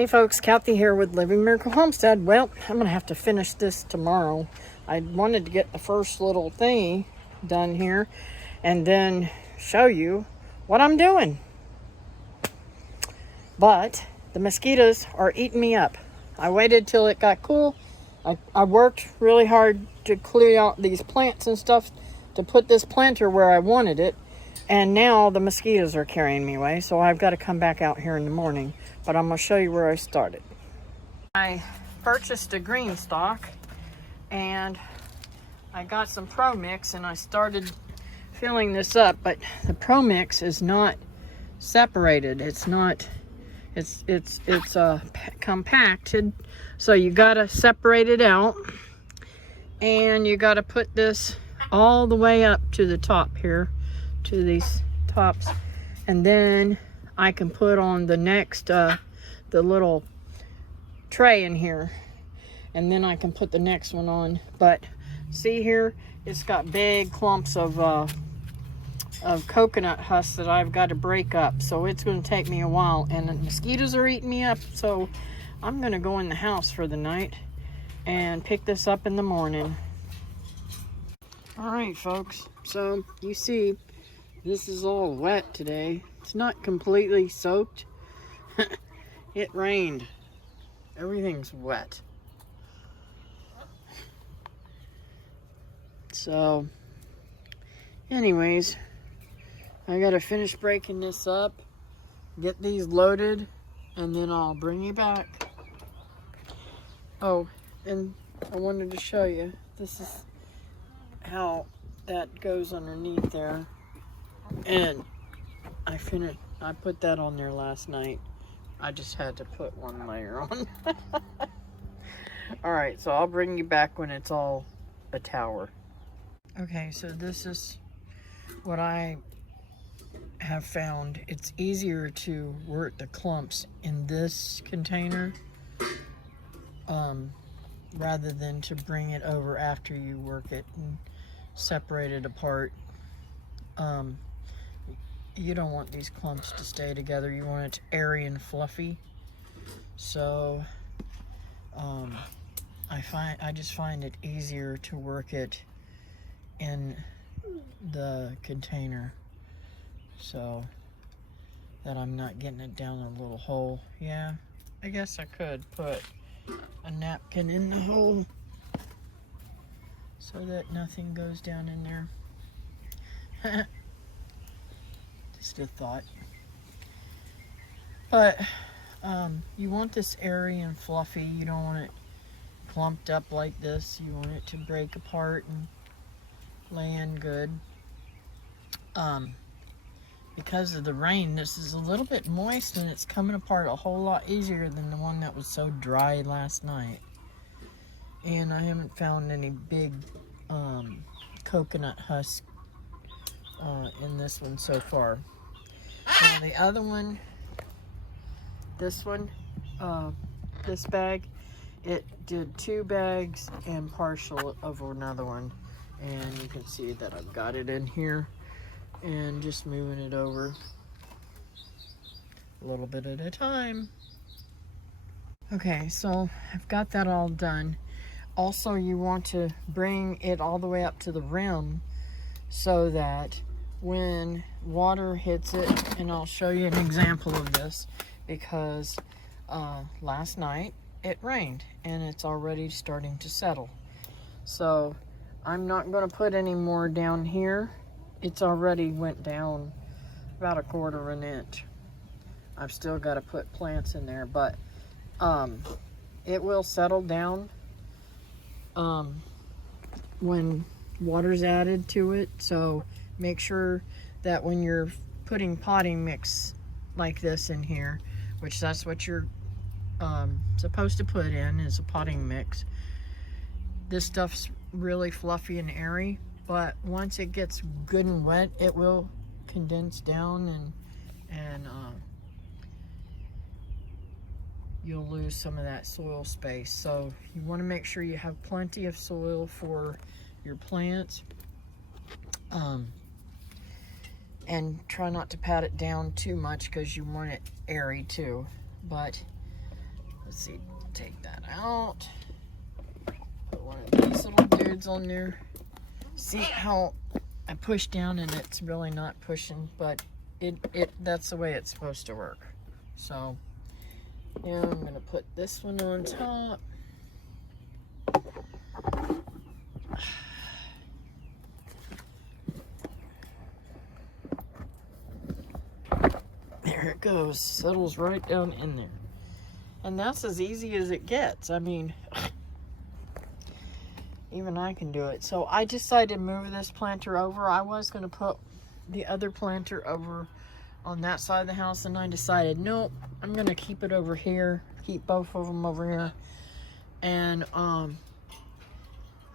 Hey folks, Kathy here with Living Miracle Homestead. Well, I'm going to have to finish this tomorrow. I wanted to get the first little thingy done here and then show you what I'm doing. But the mosquitoes are eating me up. I waited till it got cool. I worked really hard to clear out these plants and stuff to put this planter where I wanted it. And now the mosquitoes are carrying me away, so I've got to come back out here in the morning. But I'm going to show you where I started. I purchased a Green Stalk, and I got some Pro Mix, and I started filling this up. But the Pro Mix is not separated. It's compacted, so you got to separate it out, and you got to put this all the way up to the top here, to these tops, and then I can put on the next the little tray in here, and then I can put the next one on. But see here, it's got big clumps of coconut husk that I've got to break up, so it's going to take me a while, and the mosquitoes are eating me up, so I'm going to go in the house for the night and pick this up in the morning. Alright folks, so you see this is all wet today. It's not completely soaked. It rained. Everything's wet. So, anyways, I gotta finish breaking this up, get these loaded, and then I'll bring you back. Oh, and I wanted to show you, this is how that goes underneath there. And I put that on there last night. I just had to put one layer on. Alright, so I'll bring you back when it's all a tower. Okay, so this is what I have found. It's easier to work the clumps in this container rather than to bring it over after you work it and separate it apart. You don't want these clumps to stay together. You want it airy and fluffy. So I just find it easier to work it in the container, so that I'm not getting it down a little hole. Yeah, I guess I could put a napkin in the hole so that nothing goes down in there. Just a thought. But you want this airy and fluffy. You don't want it clumped up like this. You want it to break apart and lay in good. Because of the rain, this is a little bit moist, and it's coming apart a whole lot easier than the one that was so dry last night. And I haven't found any big coconut husk in this one so far. Now the other one, this bag, it did 2 bags and partial of another one, and you can see that I've got it in here and just moving it over a little bit at a time. Okay, so I've got that all done. Also, you want to bring it all the way up to the rim so that when water hits it, and I'll show you an example of this, because last night it rained and it's already starting to settle. So I'm not going to put any more down here. It's already went down about 1/4 inch. I've still got to put plants in there, but it will settle down when water's added to it. So make sure that when you're putting potting mix like this in here, which that's what you're supposed to put in, is a potting mix. This stuff's really fluffy and airy, but once it gets good and wet, it will condense down, and you'll lose some of that soil space. So you want to make sure you have plenty of soil for your plants. And try not to pat it down too much because you want it airy too. But Let's see, take that out. Put one of these little dudes on there. See how I push down and it's really not pushing, but that's the way it's supposed to work. So now I'm gonna put this one on top. There it goes, settles right down in there. And that's as easy as it gets. I mean, even I can do it. So I decided to move this planter over. I was going to put the other planter over on that side of the house, and I decided, nope, I'm going to keep it over here, keep both of them over here. And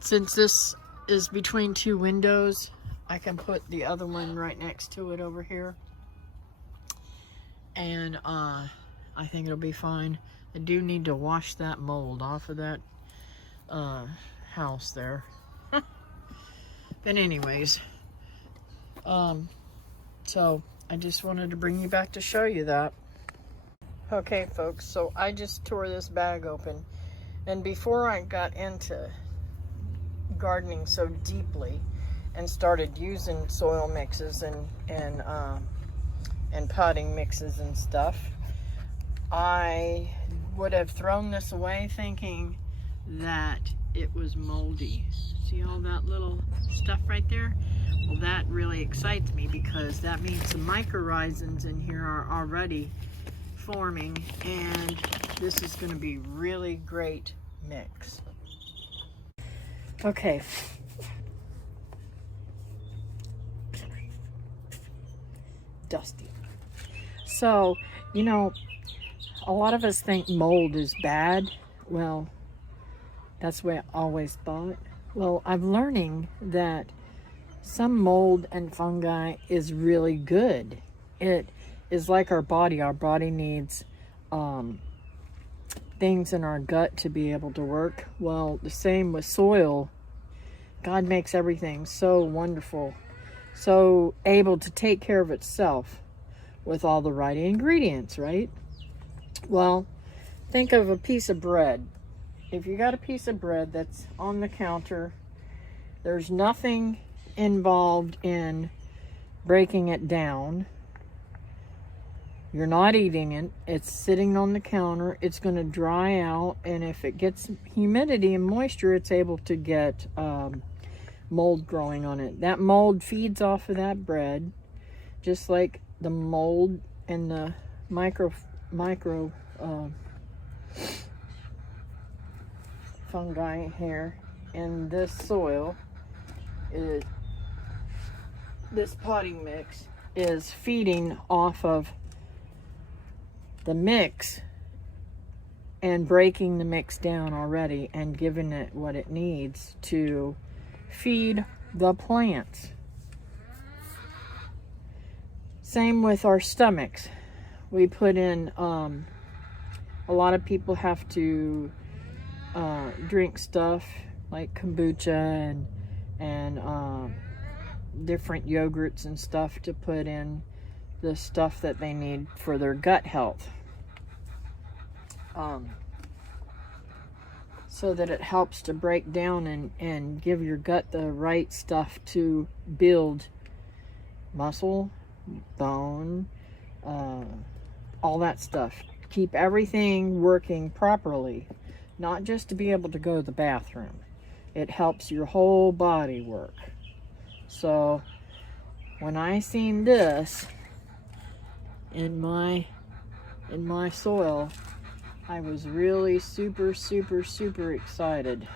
since this is between two windows, I can put the other one right next to it over here. And I think it'll be fine. I do need to wash that mold off of that house there. But anyways, so I just wanted to bring you back to show you that. Okay folks, so I just tore this bag open, and before I got into gardening so deeply and started using soil mixes and potting mixes and stuff, I would have thrown this away thinking that it was moldy. See all that little stuff right there? Well, that really excites me because that means the mycorrhizans in here are already forming, and this is going to be really great mix. Okay. Dusty. So, you know, a lot of us think mold is bad. Well, that's the way I always thought. Well, I'm learning that some mold and fungi is really good. It is like our body. Our body needs things in our gut to be able to work. Well, the same with soil. God makes everything so wonderful, so able to take care of itself with all the right ingredients, right? Well, think of a piece of bread. If you got a piece of bread that's on the counter, there's nothing involved in breaking it down. You're not eating it. It's sitting on the counter. It's going to dry out, and if it gets humidity and moisture, it's able to get mold growing on it. That mold feeds off of that bread, just like the mold and the micro fungi here in this soil. This potting mix is feeding off of the mix and breaking the mix down already and giving it what it needs to feed the plants. Same with our stomachs. We put in, a lot of people have to drink stuff like kombucha and different yogurts and stuff to put in the stuff that they need for their gut health, so that it helps to break down and give your gut the right stuff to build muscle, bone, all that stuff. Keep everything working properly, not just to be able to go to the bathroom. It helps your whole body work. So when I seen this in my soil, I was really super excited,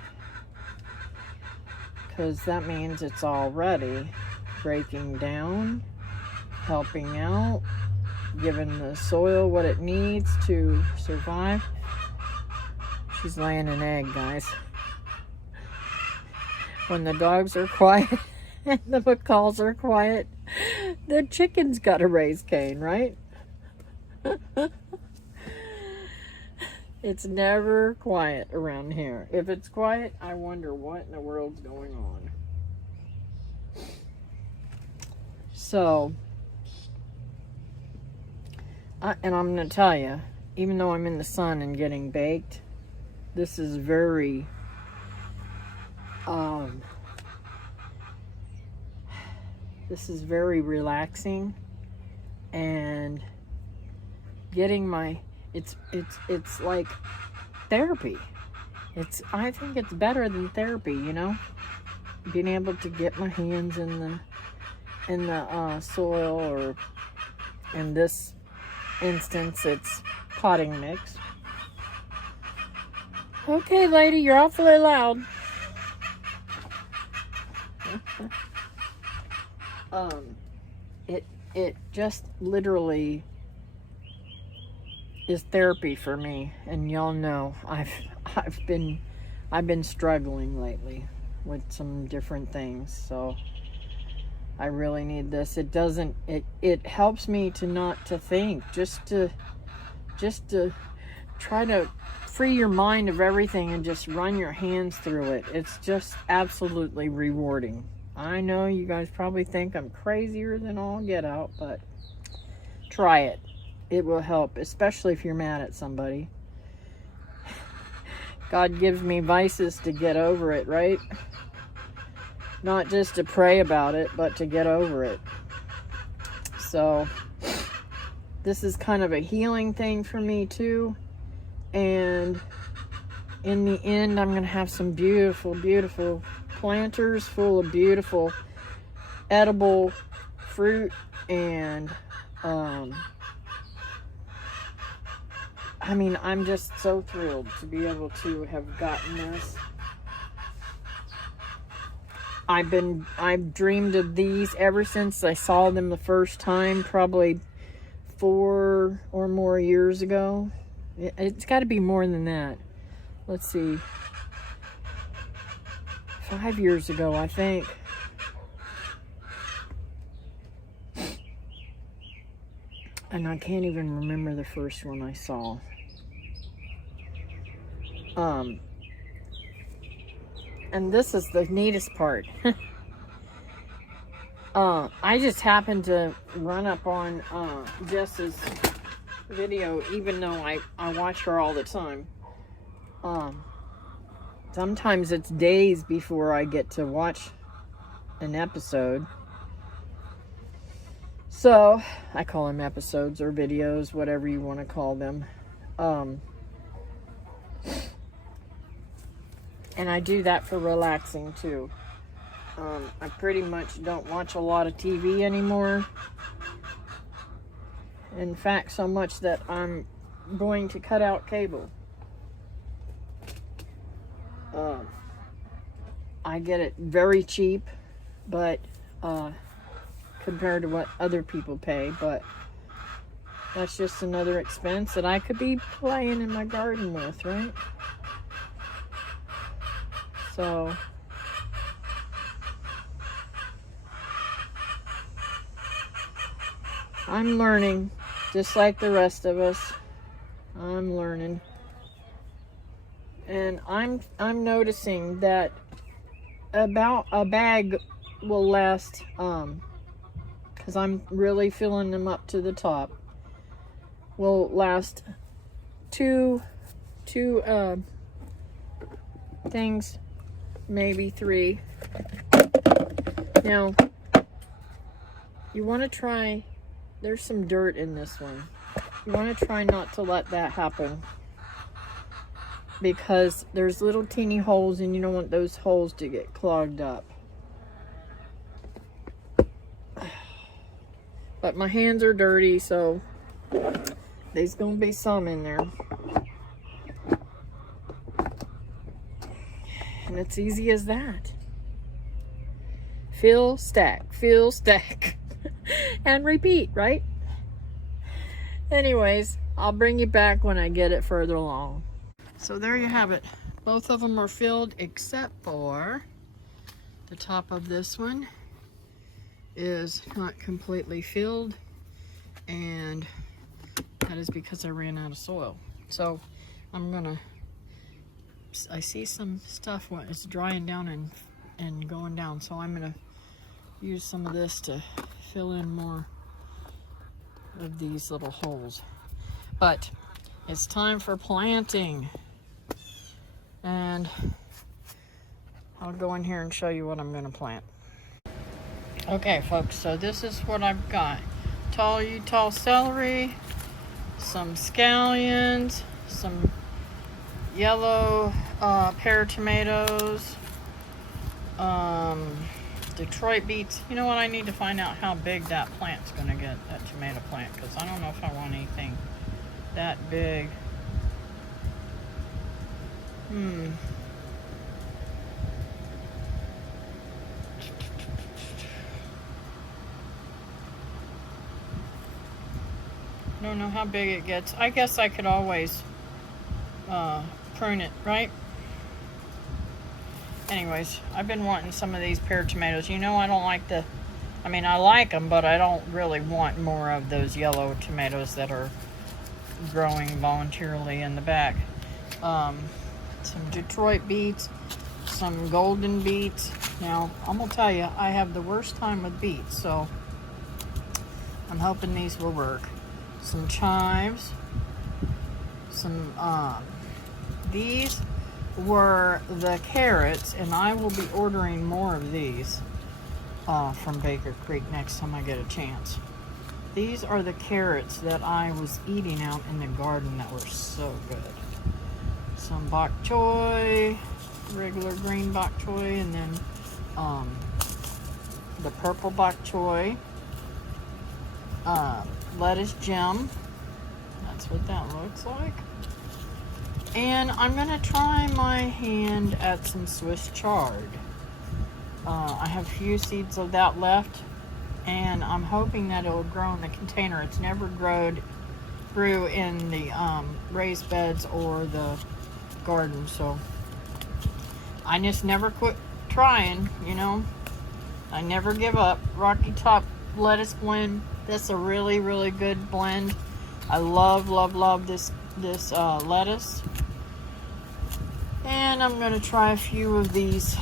because that means it's already breaking down, helping out, giving the soil what it needs to survive. She's laying an egg, guys. When the dogs are quiet and the macaws are quiet, the chickens gotta raise Cain, right? It's never quiet around here. If it's quiet, I wonder what in the world's going on. So, and I'm going to tell you, even though I'm in the sun and getting baked, this is very relaxing, and getting my it's like therapy. I think it's better than therapy, you know, being able to get my hands in the soil, or in this instance it's potting mix. Okay, lady, you're awfully loud. It just literally is therapy for me, and y'all know I've been struggling lately with some different things, so I really need this. It helps me to not to think, just to try to free your mind of everything and just run your hands through it. It's just absolutely rewarding. I know you guys probably think I'm crazier than all get out, but try it. It will help, especially if you're mad at somebody. God gives me vices to get over it, right? Not just to pray about it, but to get over it. So this is kind of a healing thing for me too. And in the end, I'm going to have some beautiful, beautiful planters full of beautiful edible fruit. And I mean, I'm just so thrilled to be able to have gotten this. I've dreamed of these ever since I saw them the first time, probably 4 or more years ago. It's got to be more than that. Let's see. 5 years ago, I think. And I can't even remember the first one I saw. And this is the neatest part. I just happened to run up on Jess's video, even though I watch her all the time. Sometimes it's days before I get to watch an episode. So, I call them episodes or videos, whatever you want to call them. And I do that for relaxing too. I pretty much don't watch a lot of TV anymore. In fact, so much that I'm going to cut out cable. I get it very cheap, but compared to what other people pay, but that's just another expense that I could be playing in my garden with, right? So I'm learning, just like the rest of us. I'm learning. And I'm noticing that about a bag will last, because I'm really filling them up to the top, will last two things, maybe 3. Now, you want to try, there's some dirt in this one. You want to try not to let that happen, because there's little teeny holes and you don't want those holes to get clogged up. But my hands are dirty, so there's gonna be some in there. And it's easy as that. Fill, stack, and repeat, right? Anyways, I'll bring you back when I get it further along. So there you have it. Both of them are filled except for the top of this one is not completely filled, and that is because I ran out of soil. So I see some stuff when it's drying down and going down, so I'm gonna use some of this to fill in more of these little holes. But It's time for planting. And I'll go in here and show you what I'm going to plant. Okay, folks, so this is what I've got. Tall Utah celery, some scallions, some yellow pear tomatoes, Detroit beets. You know what? I need to find out how big that plant's going to get, that tomato plant, because I don't know if I want anything that big. I don't know how big it gets. I guess I could always prune it, right? Anyways, I've been wanting some of these pear tomatoes. You know, I don't like I like them, but I don't really want more of those yellow tomatoes that are growing voluntarily in the back. Some Detroit beets, some golden beets. Now, I'm gonna tell you, I have the worst time with beets, so I'm hoping these will work. Some chives, these were the carrots, and I will be ordering more of these from Baker Creek next time I get a chance. These are the carrots that I was eating out in the garden that were so good. Some bok choy, regular green bok choy, and then the purple bok choy. Lettuce gem. That's what that looks like. And I'm going to try my hand at some Swiss chard. I have a few seeds of that left, and I'm hoping that it will grow in the container. It's never grew in the raised beds or the garden, so I just never quit trying, you know. I never give up. Rocky Top lettuce blend. That's a really, really good blend. I love, love, love this lettuce. And I'm going to try a few of these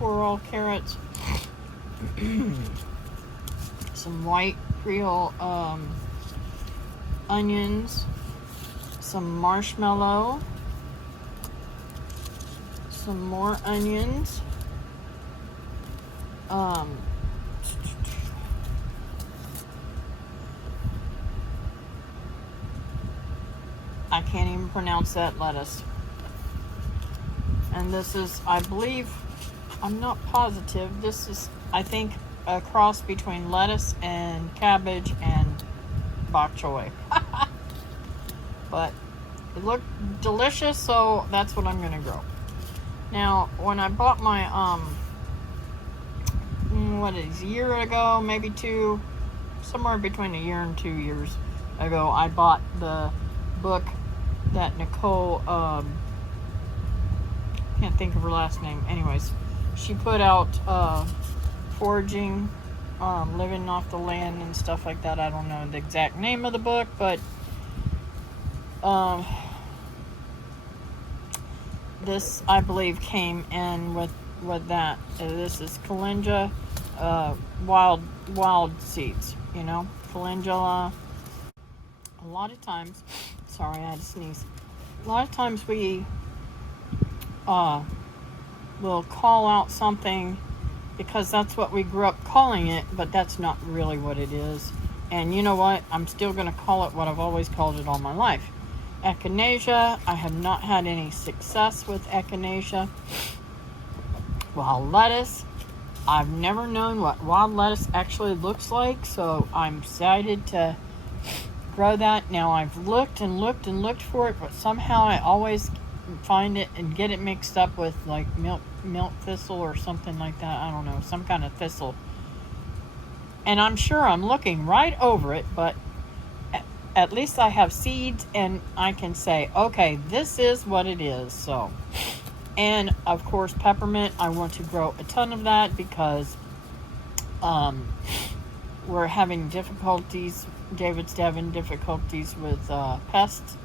coral carrots. Some white Creole onions. Some marshmallow. Some more onions. I can't even pronounce that lettuce. And this is, I believe, I'm not positive, this is, I think, a cross between lettuce and cabbage and bok choy. But it looked delicious, so that's what I'm going to grow. Now, when I bought my, a year ago, maybe two, somewhere between a year and 2 years ago, I bought the book that Nicole, can't think of her last name. Anyways, she put out foraging, living off the land and stuff like that. I don't know the exact name of the book, but this, I believe, came in with that. This is calendula, wild seeds, you know, calendula. A lot of times, sorry, I had to sneeze. A lot of times we will call out something because that's what we grew up calling it, but that's not really what it is. And you know what? I'm still going to call it what I've always called it all my life. Echinacea. I have not had any success with echinacea. Wild lettuce. I've never known what wild lettuce actually looks like, so I'm excited to grow that. Now, I've looked and looked and looked for it, but somehow I always find it and get it mixed up with like milk thistle or something like that. I don't know, some kind of thistle. And I'm sure I'm looking right over it, but at least I have seeds and I can say, okay, this is what it is. So, and of course, peppermint, I want to grow a ton of that because we're having difficulties, David's having difficulties with pests,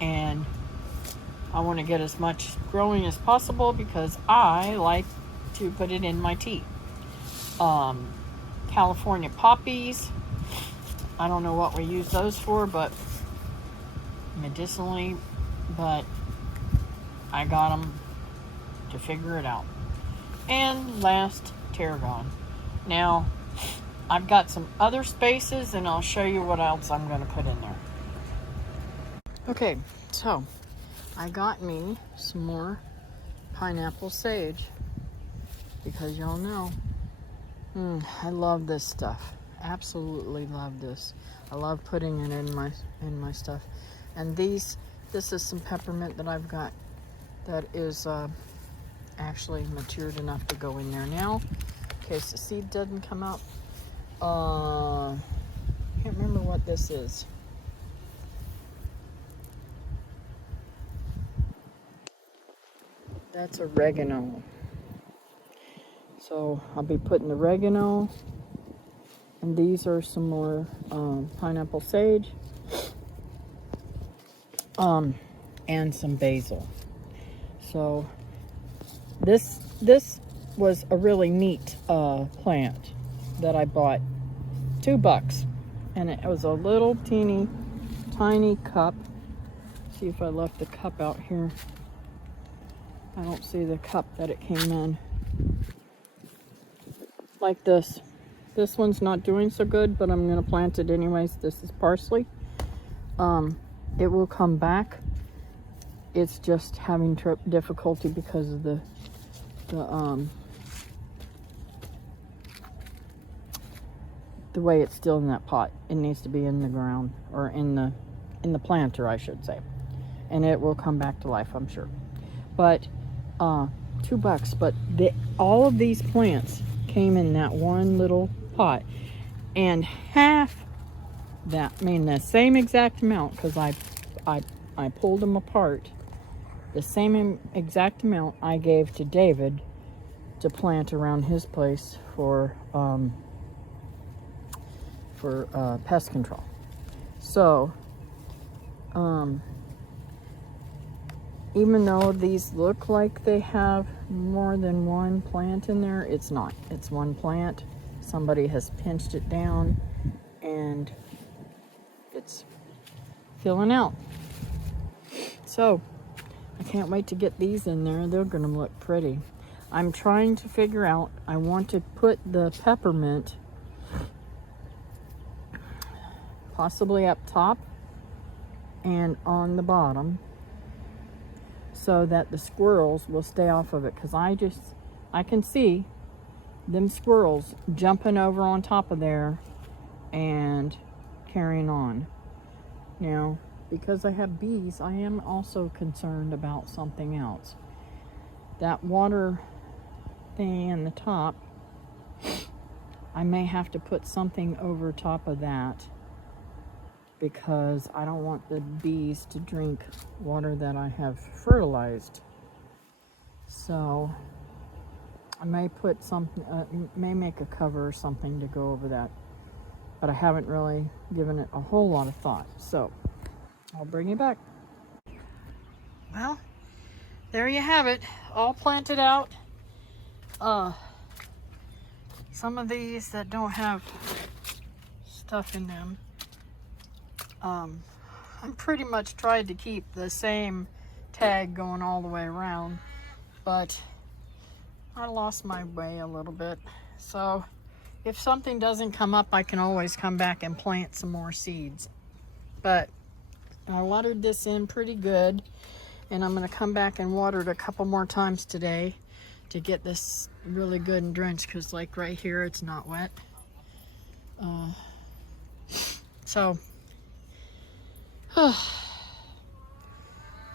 and I want to get as much growing as possible because I like to put it in my tea. California poppies. I don't know what we use those for, but medicinally, but I got them to figure it out. And last, tarragon. Now, I've got some other spaces, and I'll show you what else I'm going to put in there. Okay, so I got me some more pineapple sage, because y'all know I love this stuff. Absolutely love this. I love putting it in my stuff. And this is some peppermint that I've got that is actually matured enough to go in there now, in case the seed doesn't come out. Can't remember what this is. That's oregano. So I'll be putting oregano, and these are some more pineapple sage, and some basil. So this was a really neat plant that I bought, $2, and it was a little tiny cup. See if I left the cup out here. I don't see the cup that it came in. Like this. This one's not doing so good, but I'm going to plant it anyways. This is parsley. It will come back. It's just having difficulty because of the way it's still in that pot. It needs to be in the ground, or in the planter, I should say. And it will come back to life, I'm sure. But $2, but all of these plants came in that one little pot, and half that, I mean the same exact amount, because I pulled them apart, the same exact amount I gave to David to plant around his place for pest control. So even though these look like they have more than one plant in there, it's not. It's one plant. Somebody has pinched it down, and it's filling out. So I can't wait to get these in there. They're going to look pretty. I'm trying to figure out, I want to put the peppermint possibly up top and on the bottom, so that the squirrels will stay off of it, because I can see them squirrels jumping over on top of there and carrying on. Now, because I have bees, I am also concerned about something else. That water thing in the top, I may have to put something over top of that, because I don't want the bees to drink water that I have fertilized. So I may put something, may make a cover or something to go over that, but I haven't really given it a whole lot of thought. So I'll bring you back. Well, there you have it, all planted out. Some of these that don't have stuff in them, I'm pretty much tried to keep the same tag going all the way around, but I lost my way a little bit. So if something doesn't come up, I can always come back and plant some more seeds. But I watered this in pretty good, and I'm going to come back and water it a couple more times today to get this really good and drenched, because like right here it's not wet. So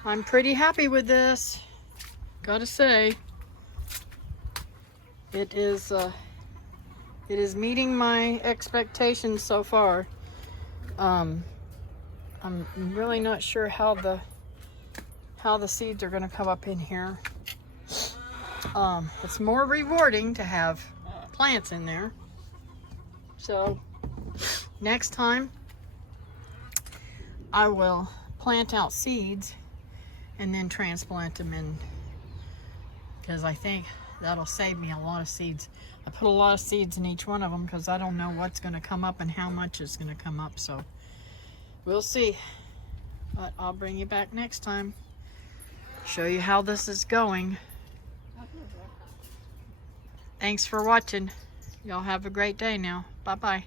I'm pretty happy with this, gotta say. It is meeting my expectations so far. I'm really not sure how the seeds are gonna come up in here. It's more rewarding to have plants in there. So next time I will plant out seeds and then transplant them in, because I think that'll save me a lot of seeds. I put a lot of seeds in each one of them because I don't know what's going to come up and how much is going to come up. So we'll see. But I'll bring you back next time. Show you how this is going. Thanks for watching. Y'all have a great day now. Bye-bye.